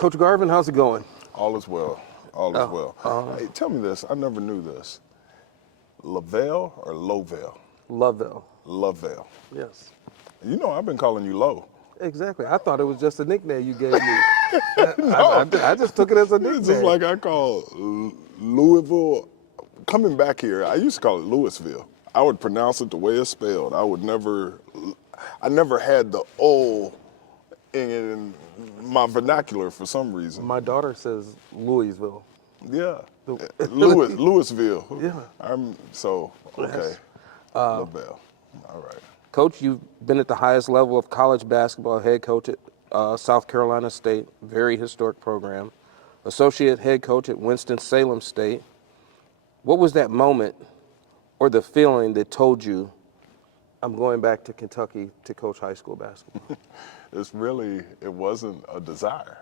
Coach Garvin, how's it going? All is well. All is well. Hey, tell me this. I never knew this. Lavelle or Lovell? Lovell. Lovell. Yes. You know, I've been calling you Low. Exactly. I thought it was just a nickname you gave me. No. I just took it as a It's nickname. just like I call Louisville. Coming back here, I used to call it Louisville. I would pronounce it the way it's spelled. I never had the O in my vernacular for some reason. My daughter says Louisville. Yeah. Louisville. Yeah. Okay. Yes. LaBelle. All right. Coach, you've been at the highest level of college basketball, head coach at South Carolina State, very historic program, associate head coach at Winston-Salem State. What was that moment or the feeling that told you, I'm going back to Kentucky to coach high school basketball? It wasn't a desire.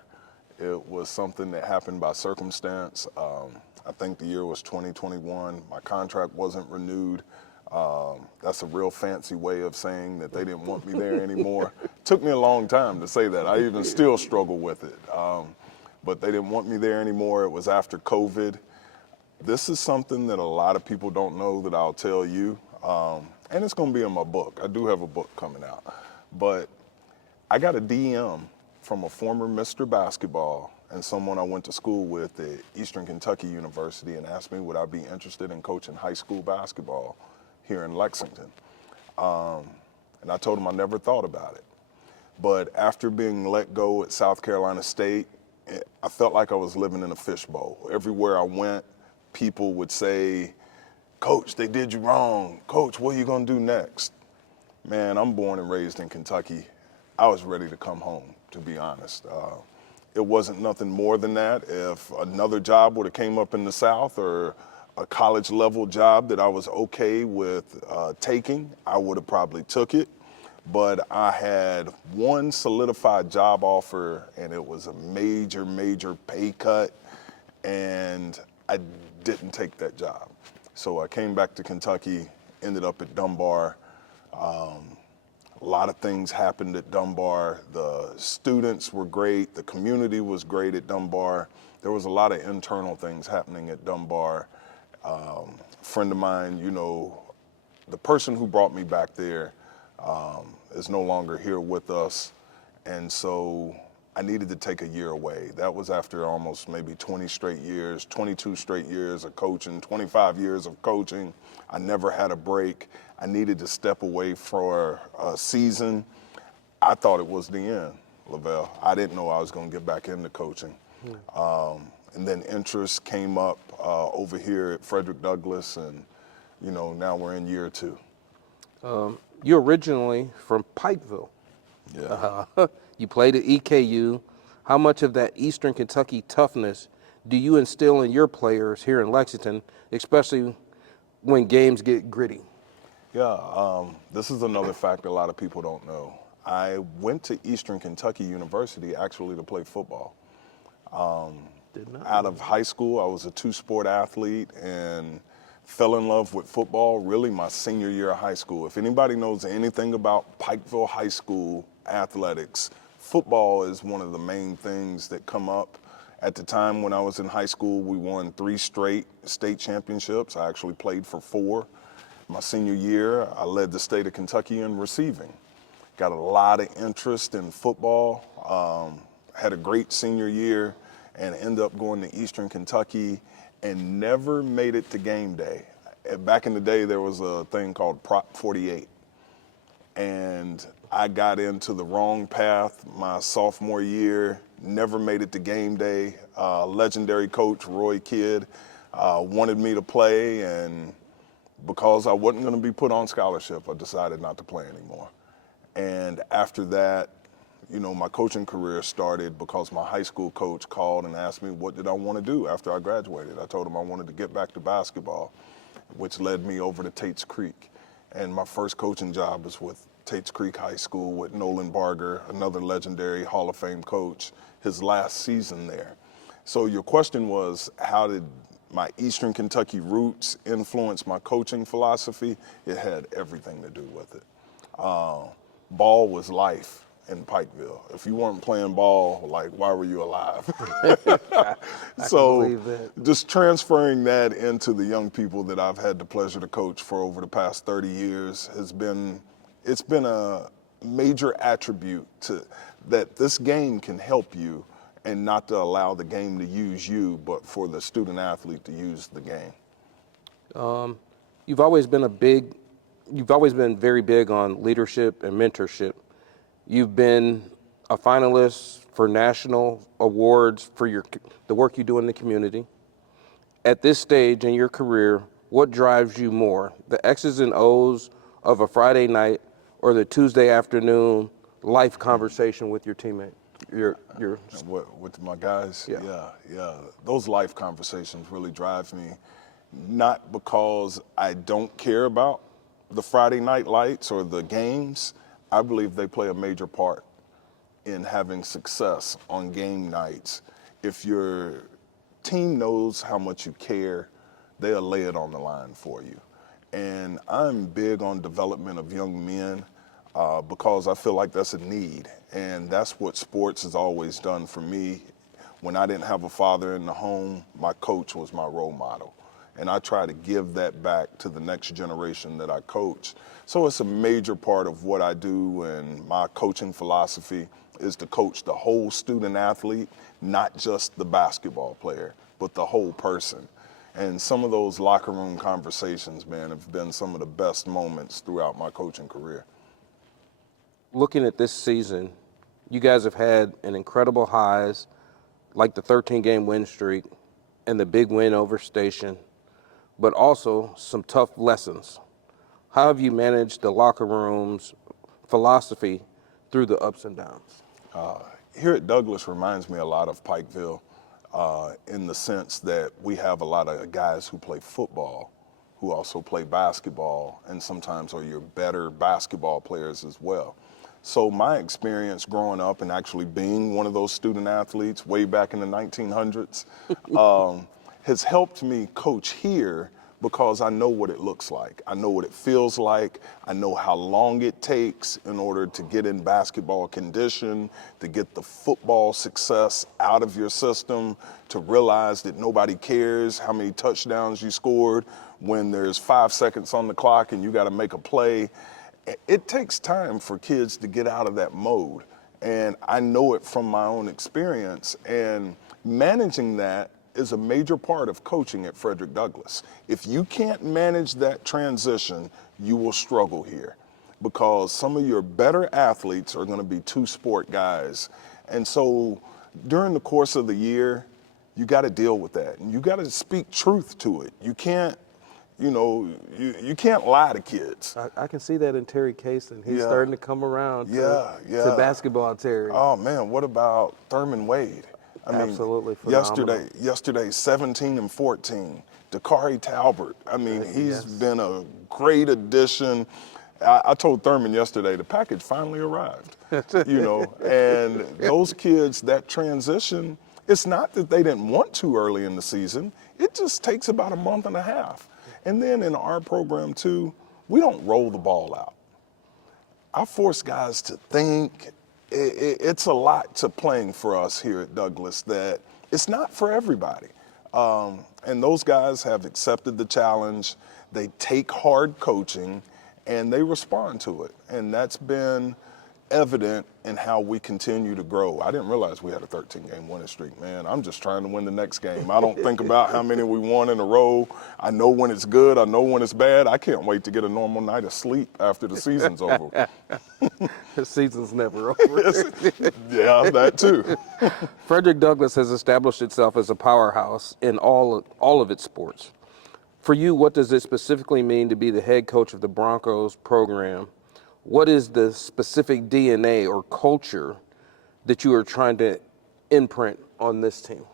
It was something that happened by circumstance. I think the year was 2021. My contract wasn't renewed. That's a real fancy way of saying that they didn't want me there anymore. Took me a long time to say that. I even still struggle with it. But they didn't want me there anymore. It was after COVID. This is something that a lot of people don't know that I'll tell you. And it's going to be in my book. I do have a book coming out. But I got a DM from a former Mr. Basketball and someone I went to school with at Eastern Kentucky University and asked me would I be interested in coaching high school basketball here in Lexington. And I told him I never thought about it. But after being let go at South Carolina State, I felt like I was living in a fishbowl. Everywhere I went, people would say, Coach, they did you wrong. Coach, what are you going to do next? Man, I'm born and raised in Kentucky. I was ready to come home, to be honest. It wasn't nothing more than that. If another job would have came up in the South or a college level job that I was okay with taking, I would have probably took it. But I had one solidified job offer and it was a major, major pay cut and I didn't take that job. So I came back to Kentucky, ended up at Dunbar. A lot of things happened at Dunbar. The students were great. The community was great at Dunbar. There was a lot of internal things happening at Dunbar. A friend of mine, you know, the person who brought me back there is no longer here with us. And so I needed to take a year away. That was after almost maybe 20 straight years, 22 straight years of coaching, 25 years of coaching. I never had a break. I needed to step away for a season. I thought it was the end, Lavelle. I didn't know I was going to get back into coaching. And then interest came up over here at Frederick Douglass, and you know, now we're in year 2. You're originally from Pikeville. Yeah. You played at EKU. How much of that Eastern Kentucky toughness do you instill in your players here in Lexington, especially when games get gritty? Yeah, this is another fact a lot of people don't know. I went to Eastern Kentucky University actually to play football. Out of high school, I was a 2-sport athlete and fell in love with football really my senior year of high school. If anybody knows anything about Pikeville High School athletics, football is one of the main things that come up. At the time when I was in high school, we won 3 straight state championships. I actually played for 4. My senior year, I led the state of Kentucky in receiving. Got a lot of interest in football. Had a great senior year and ended up going to Eastern Kentucky and never made it to game day. Back in the day, there was a thing called Prop 48. And I got into the wrong path my sophomore year, never made it to game day. Legendary coach, Roy Kidd, wanted me to play, and because I wasn't going to be put on scholarship, I decided not to play anymore. And after that, you know, my coaching career started because my high school coach called and asked me what did I want to do after I graduated. I told him I wanted to get back to basketball, which led me over to Tates Creek. And my first coaching job was with Tates Creek High School with Nolan Barger, another legendary Hall of Fame coach, his last season there. So your question was, how did my Eastern Kentucky roots influence my coaching philosophy? It had everything to do with it. Ball was life. in Pikeville. If you weren't playing ball, like, why were you alive? I can believe that. Just transferring that into the young people that I've had the pleasure to coach for over the past 30 years it's been a major attribute to that this game can help you, and not to allow the game to use you, but for the student athlete to use the game. You've always been very big on leadership and mentorship. You've been a finalist for national awards for the work you do in the community. At this stage in your career, what drives you more, the X's and O's of a Friday night or the Tuesday afternoon life conversation with your teammate? With my guys, Yeah. yeah. Those life conversations really drive me, not because I don't care about the Friday night lights or the games. I believe they play a major part in having success on game nights. If your team knows how much you care, they'll lay it on the line for you. And I'm big on development of young men because I feel like that's a need. And that's what sports has always done for me. When I didn't have a father in the home, my coach was my role model. And I try to give that back to the next generation that I coach. So it's a major part of what I do, and my coaching philosophy is to coach the whole student athlete, not just the basketball player, but the whole person. And some of those locker room conversations, man, have been some of the best moments throughout my coaching career. Looking at this season, you guys have had an incredible highs, like the 13-game win streak and the big win over Station, but also some tough lessons. How have you managed the locker room's philosophy through the ups and downs? Here at Douglass reminds me a lot of Pikeville in the sense that we have a lot of guys who play football, who also play basketball, and sometimes are your better basketball players as well. So my experience growing up and actually being one of those student athletes way back in the 1900s has helped me coach here, because I know what it looks like. I know what it feels like. I know how long it takes in order to get in basketball condition, to get the football success out of your system, to realize that nobody cares how many touchdowns you scored when there's 5 seconds on the clock and you got to make a play. It takes time for kids to get out of that mode. And I know it from my own experience. And managing that is a major part of coaching at Frederick Douglass. If you can't manage that transition, you will struggle here, because some of your better athletes are going to be two-sport guys. And so during the course of the year, you got to deal with that, and you got to speak truth to it. You can't, you can't lie to kids. I can see that in Terry Cason. He's starting to come around to basketball, Terry. Oh, man, what about Thurman Wade? I mean, absolutely phenomenal. Yesterday, 17 and 14. Dakari Talbert. I mean, he's been a great addition. I told Thurman yesterday, the package finally arrived. And those kids, that transition, it's not that they didn't want to early in the season. It just takes about a month and a half. And then in our program too, we don't roll the ball out. I force guys to think. It's a lot to playing for us here at Douglass that it's not for everybody. And those guys have accepted the challenge. They take hard coaching and they respond to it. And that's been evident in how we continue to grow. I didn't realize we had a 13-game winning streak, man. I'm just trying to win the next game. I don't think about how many we won in a row. I know when it's good. I know when it's bad. I can't wait to get a normal night of sleep after the season's over. The season's never over. Yeah, that too. Frederick Douglass has established itself as a powerhouse in all of its sports. For you, what does it specifically mean to be the head coach of the Broncos program? What is the specific DNA or culture that you are trying to imprint on this team?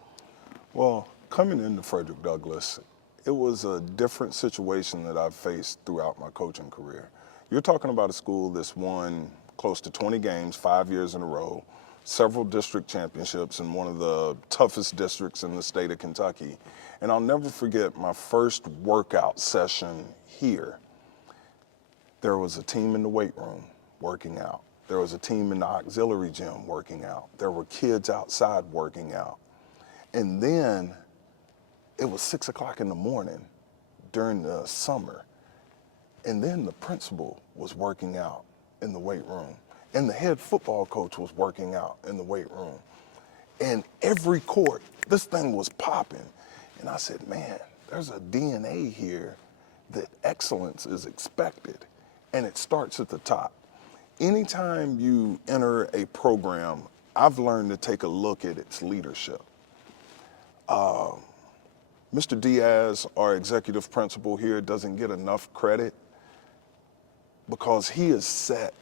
Well, coming into Frederick Douglass, it was a different situation that I've faced throughout my coaching career. You're talking about a school that's won close to 20 games, 5 years in a row, several district championships in one of the toughest districts in the state of Kentucky. And I'll never forget my first workout session here. There was a team in the weight room working out. There was a team in the auxiliary gym working out. There were kids outside working out. And then it was 6 o'clock in the morning during the summer. And then the principal was working out in the weight room. And the head football coach was working out in the weight room. And every court, this thing was popping. And I said, man, there's a DNA here that excellence is expected. And it starts at the top. Anytime you enter a program, I've learned to take a look at its leadership. Mr. Diaz, our executive principal here, doesn't get enough credit because he has set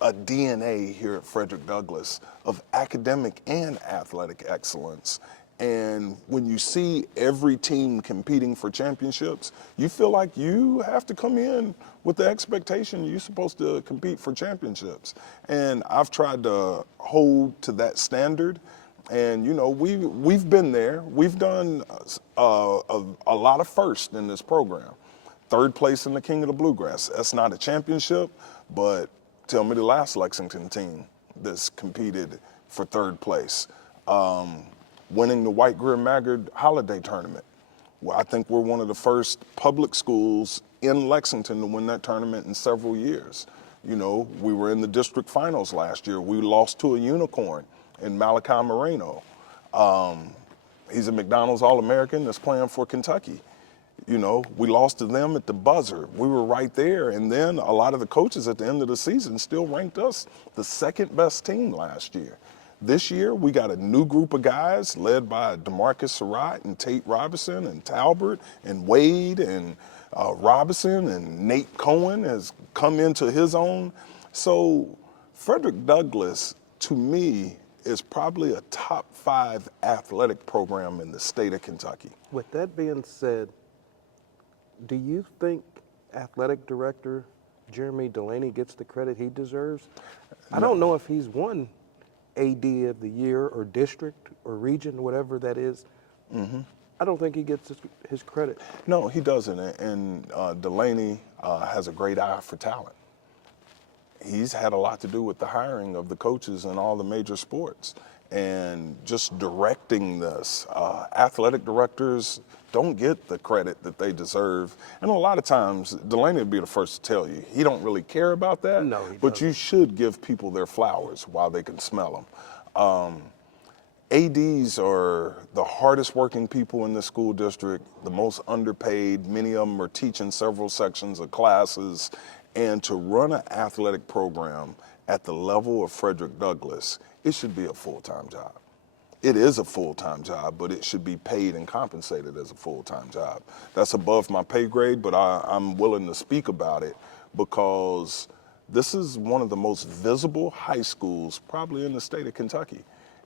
a DNA here at Frederick Douglass of academic and athletic excellence. And when you see every team competing for championships, you feel like you have to come in with the expectation you're supposed to compete for championships. And I've tried to hold to that standard. And, you know, we've been there. We've done a lot of firsts in this program. Third place in the King of the Bluegrass. That's not a championship, but tell me the last Lexington team that's competed for third place. Winning the White Greer Maggard Holiday Tournament. Well, I think we're one of the first public schools in Lexington to win that tournament in several years. You know, we were in the district finals last year. We lost to a unicorn in Malachi Moreno. He's a McDonald's All-American that's playing for Kentucky. You know, we lost to them at the buzzer. We were right there. And then a lot of the coaches at the end of the season still ranked us the second best team last year. This year, we got a new group of guys led by DeMarcus Surratt and Tate Robinson and Talbert and Wade and Robinson, and Nate Cohen has come into his own. So Frederick Douglass, to me, is probably a top 5 athletic program in the state of Kentucky. With that being said, do you think athletic director Jeremy Delaney gets the credit he deserves? I don't know if he's won AD of the year or district or region, whatever that is. Mm-hmm. I don't think he gets his credit. No, he doesn't. And Delaney has a great eye for talent. He's had a lot to do with the hiring of the coaches in all the major sports and just directing this. Athletic directors don't get the credit that they deserve. And a lot of times, Delaney would be the first to tell you, he don't really care about that, no, he but doesn't. you should give people their flowers while they can smell them. ADs are the hardest working people in the school district, the most underpaid. Many of them are teaching several sections of classes. And to run an athletic program at the level of Frederick Douglass, it should be a full-time job. It is a full-time job, but it should be paid and compensated as a full-time job. That's above my pay grade, but I'm willing to speak about it because this is one of the most visible high schools probably in the state of Kentucky,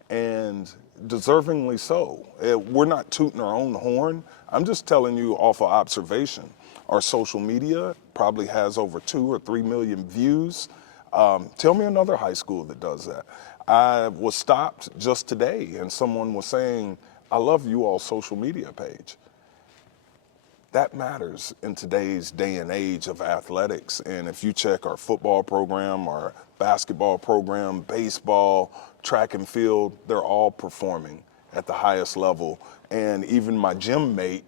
and deservingly so. We're not tooting our own horn. I'm just telling you off of observation. Our social media probably has over 2 or 3 million views. Tell me another high school that does that. I was stopped just today and someone was saying, I love you all's social media page. That matters in today's day and age of athletics. And if you check our football program, our basketball program, baseball, track and field, they're all performing at the highest level. And even my gym mate,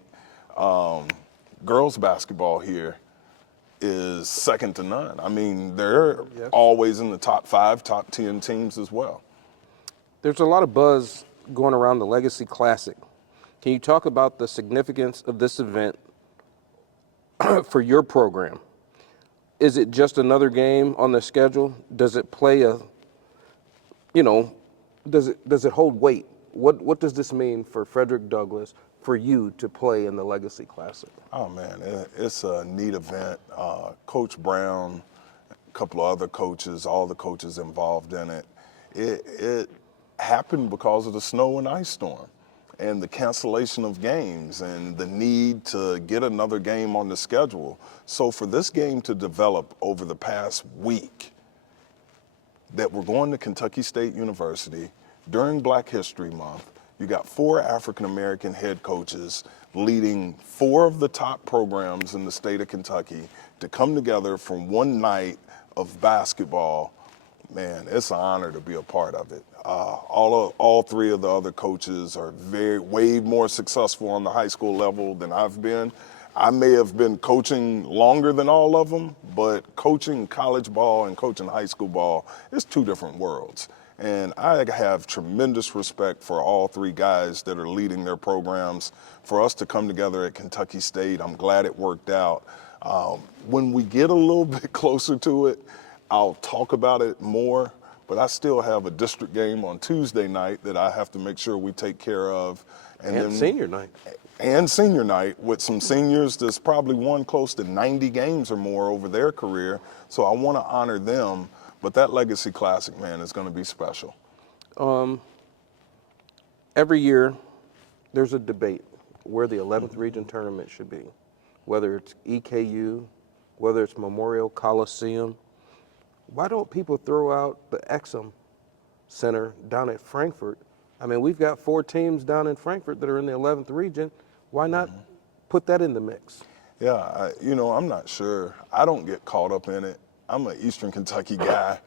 girls basketball here is second to none. I mean, they're always in the top 5, top 10 teams as well. There's a lot of buzz going around the Legacy Classic. Can you talk about the significance of this event for your program? Is it just another game on the schedule? Does it play does it hold weight? What does this mean for Frederick Douglass for you to play in the Legacy Classic? Oh man, it's a neat event. Coach Brown, a couple of other coaches, all the coaches involved in it. It happened because of the snow and ice storm and the cancellation of games and the need to get another game on the schedule. So for this game to develop over the past week, that we're going to Kentucky State University during Black History Month, you got 4 African-American head coaches leading 4 of the top programs in the state of Kentucky to come together for one night of basketball, man, it's an honor to be a part of it. All three of the other coaches are way more successful on the high school level than I've been. I may have been coaching longer than all of them, but coaching college ball and coaching high school ball is two different worlds. And I have tremendous respect for all three guys that are leading their programs. For us to come together at Kentucky State, I'm glad it worked out. When we get a little bit closer to it, I'll talk about it more, but I still have a district game on Tuesday night that I have to make sure we take care of. And then senior night. And senior night with some seniors that's probably won close to 90 games or more over their career. So I want to honor them, but that Legacy Classic, man, is going to be special. Every year, there's a debate where the 11th region tournament should be, whether it's EKU, whether it's Memorial Coliseum. Why don't people throw out the Exum Center down at Frankfort? I mean, we've got 4 teams down in Frankfort that are in the 11th region. Why not put that in the mix? Yeah, I'm not sure. I don't get caught up in it. I'm an Eastern Kentucky guy.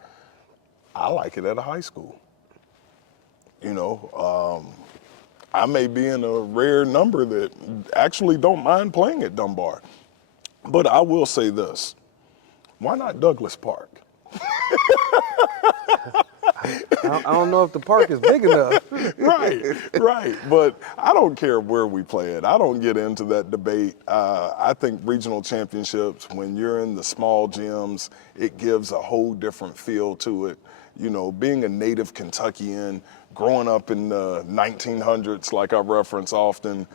I like it at a high school. I may be in a rare number that actually don't mind playing at Dunbar. But I will say this. Why not Douglas Park? I don't know if the park is big enough. Right. But I don't care where we play it. I don't get into that debate. I think regional championships, when you're in the small gyms, it gives a whole different feel to it. Being a native Kentuckian, growing up in the 1900s, like I reference often,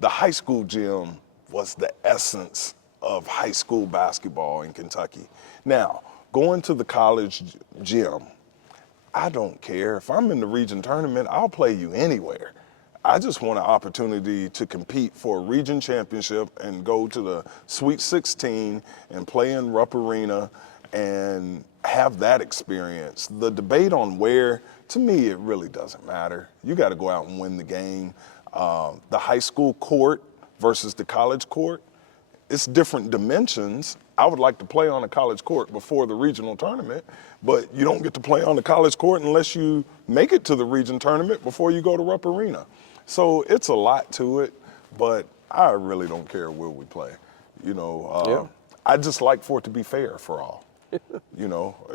the high school gym was the essence of high school basketball in Kentucky. Now, going to the college gym, I don't care. If I'm in the region tournament, I'll play you anywhere. I just want an opportunity to compete for a region championship and go to the Sweet 16 and play in Rupp Arena and have that experience. The debate on where, to me, it really doesn't matter. You got to go out and win the game. The high school court versus the college court, it's different dimensions. I would like to play on a college court before the regional tournament, but you don't get to play on the college court unless you make it to the region tournament before you go to Rupp Arena. So it's a lot to it, but I really don't care where we play. I just like for it to be fair for all.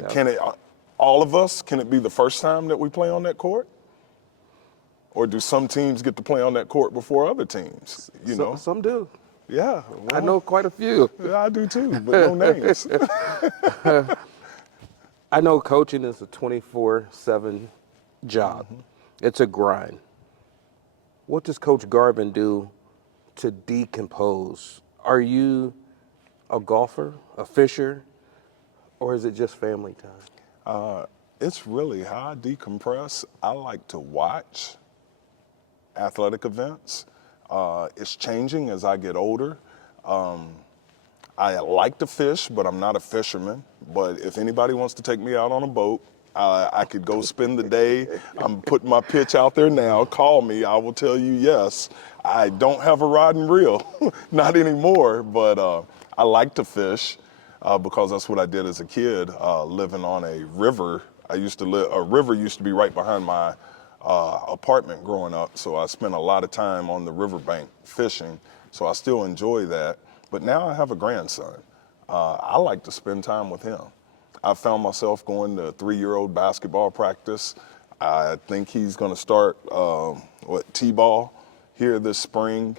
Can it, all of us, can it be the first time that we play on that court? Or do some teams get to play on that court before other teams? Some do. Yeah. Well, I know quite a few. Yeah, I do too, but no names. I know coaching is a 24/7 job. It's a grind. What does Coach Garvin do to decompose? Are you a golfer, a fisher, or is it just family time? It's really how I decompress. I like to watch athletic events. It's changing as I get older. I like to fish, but I'm not a fisherman. But if anybody wants to take me out on a boat, I could go spend the day. I'm putting my pitch out there now. Call me. I will tell you yes. I don't have a rod and reel, not anymore, but I like to fish because that's what I did as a kid, living on a river. A river used to be right behind my apartment growing up, so I spent a lot of time on the riverbank fishing, so I still enjoy that. But now I have a grandson. I like to spend time with him. I found myself going to 3-year-old basketball practice. I think he's going to start T-ball here this spring.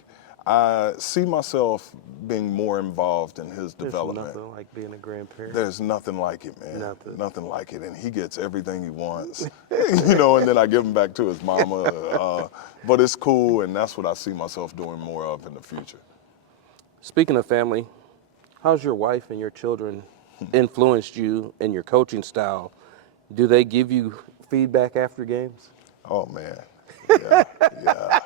I see myself being more involved in his development. There's nothing like being a grandparent. There's nothing like it, man. Nothing like it. And he gets everything he wants, and then I give him back to his mama. But it's cool, and that's what I see myself doing more of in the future. Speaking of family, how's your wife and your children influenced you in your coaching style? Do they give you feedback after games? Oh, man. Yeah.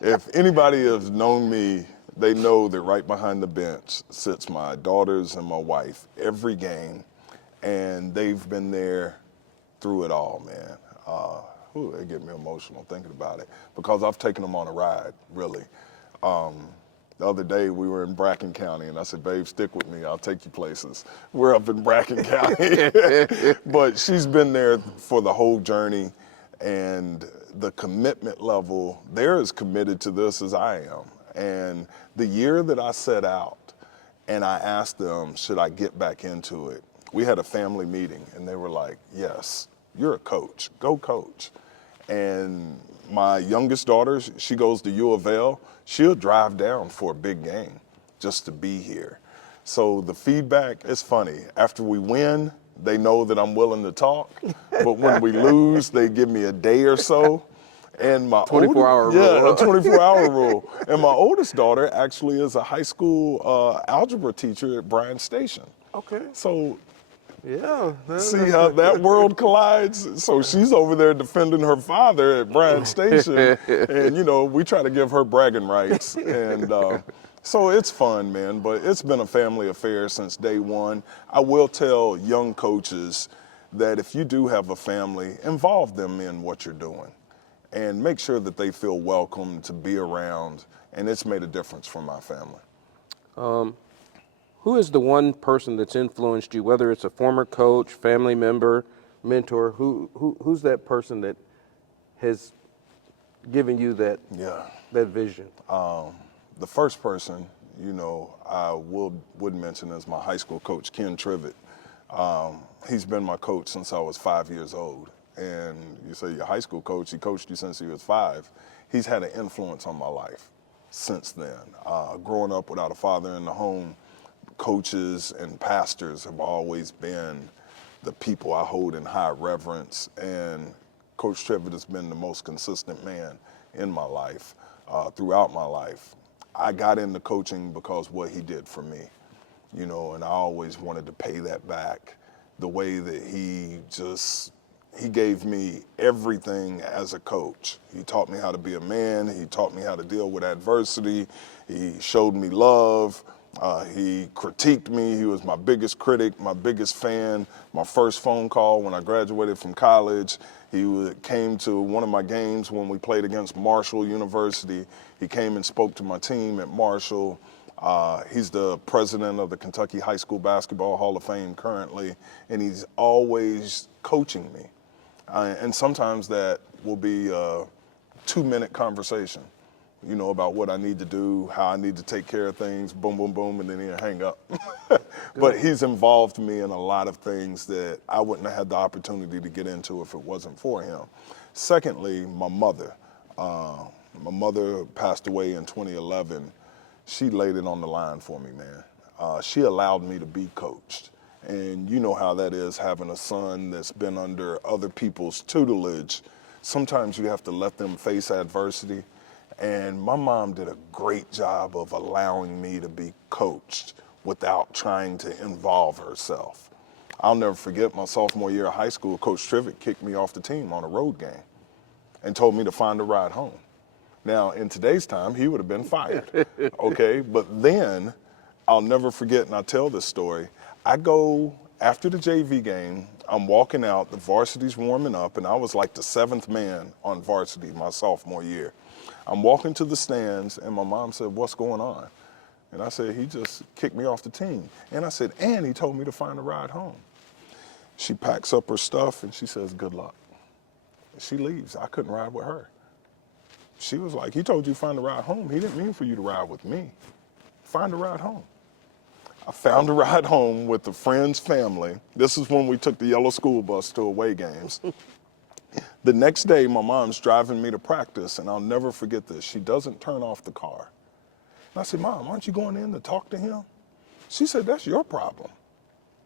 If anybody has known me, they know that right behind the bench sits my daughters and my wife every game, and they've been there through it all, man. They get me emotional thinking about it because I've taken them on a ride, really. The other day we were in Bracken County, and I said, babe, stick with me. I'll take you places. We're up in Bracken County. But she's been there for the whole journey, and the commitment level, they're as committed to this as I am. And the year that I set out and I asked them, should I get back into it? We had a family meeting, and they were like, yes, you're a coach. Go coach. And my youngest daughter, she goes to U of L. She'll drive down for a big game just to be here. So the feedback is funny. After we win, they know that I'm willing to talk. But when we lose, they give me a day or so. And my 24-hour rule. Yeah, a 24-hour rule. And my oldest daughter actually is a high school algebra teacher at Bryan Station. Okay. So Yeah. see how that world collides? So she's over there defending her father at Bryan Station, and we try to give her bragging rights. And so it's fun, man, but it's been a family affair since day one. I will tell young coaches that if you do have a family, involve them in what you're doing and make sure that they feel welcome to be around, and it's made a difference for my family. Who is the one person that's influenced you, whether it's a former coach, family member, mentor? Who's that person that has given you that vision? The first person, I would mention is my high school coach, Ken Trivett. He's been my coach since I was 5 years old. And you say your high school coach, he coached you since he was 5. He's had an influence on my life since then. Growing up without a father in the home, coaches and pastors have always been the people I hold in high reverence, and Coach Trivett has been the most consistent man in my life, throughout my life. I got into coaching because what he did for me, and I always wanted to pay that back. The way that he gave me everything as a coach. He taught me how to be a man. He taught me how to deal with adversity. He showed me love. He critiqued me. He was my biggest critic, my biggest fan. My first phone call when I graduated from college, he came to one of my games when we played against Marshall University. He came and spoke to my team at Marshall. He's the president of the Kentucky High School Basketball Hall of Fame currently, and he's always coaching me. And sometimes that will be a 2-minute conversation, about what I need to do, how I need to take care of things, boom, boom, boom, and then he'll hang up. But he's involved me in a lot of things that I wouldn't have had the opportunity to get into if it wasn't for him. Secondly, my mother. My mother passed away in 2011. She laid it on the line for me, man. She allowed me to be coached. And you know how that is, having a son that's been under other people's tutelage. Sometimes you have to let them face adversity. And my mom did a great job of allowing me to be coached without trying to involve herself. I'll never forget my sophomore year of high school, Coach Trivett kicked me off the team on a road game and told me to find a ride home. Now, in today's time, he would have been fired, okay? But then, I'll never forget, and I tell this story, I go, after the JV game, I'm walking out, the varsity's warming up, and I was like the 7th man on varsity my sophomore year. I'm walking to the stands, and my mom said, what's going on? And I said, he just kicked me off the team. And I said, and he told me to find a ride home. She packs up her stuff, and she says, good luck. She leaves. I couldn't ride with her. She was like, he told you to find a ride home. He didn't mean for you to ride with me. Find a ride home. I found a ride home with a friend's family. This is when we took the yellow school bus to away games. The next day, my mom's driving me to practice, and I'll never forget this. She doesn't turn off the car. And I said, Mom, aren't you going in to talk to him? She said, that's your problem.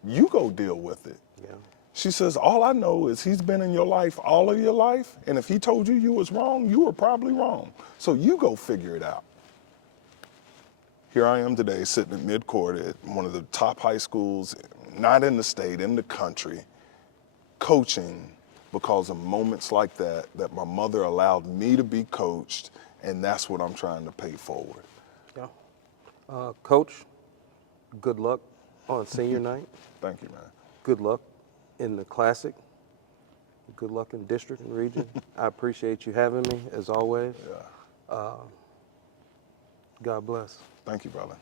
You go deal with it. Yeah. She says, all I know is he's been in your life all of your life, and if he told you you was wrong, you were probably wrong. So you go figure it out. Here I am today sitting at mid-court at one of the top high schools, not in the state, in the country, coaching because of moments like that, that my mother allowed me to be coached, and that's what I'm trying to pay forward. Yeah. Coach, good luck on senior night. Thank you, man. Good luck in the Classic. Good luck in district and region. I appreciate you having me, as always. Yeah. God bless. Thank you, brother.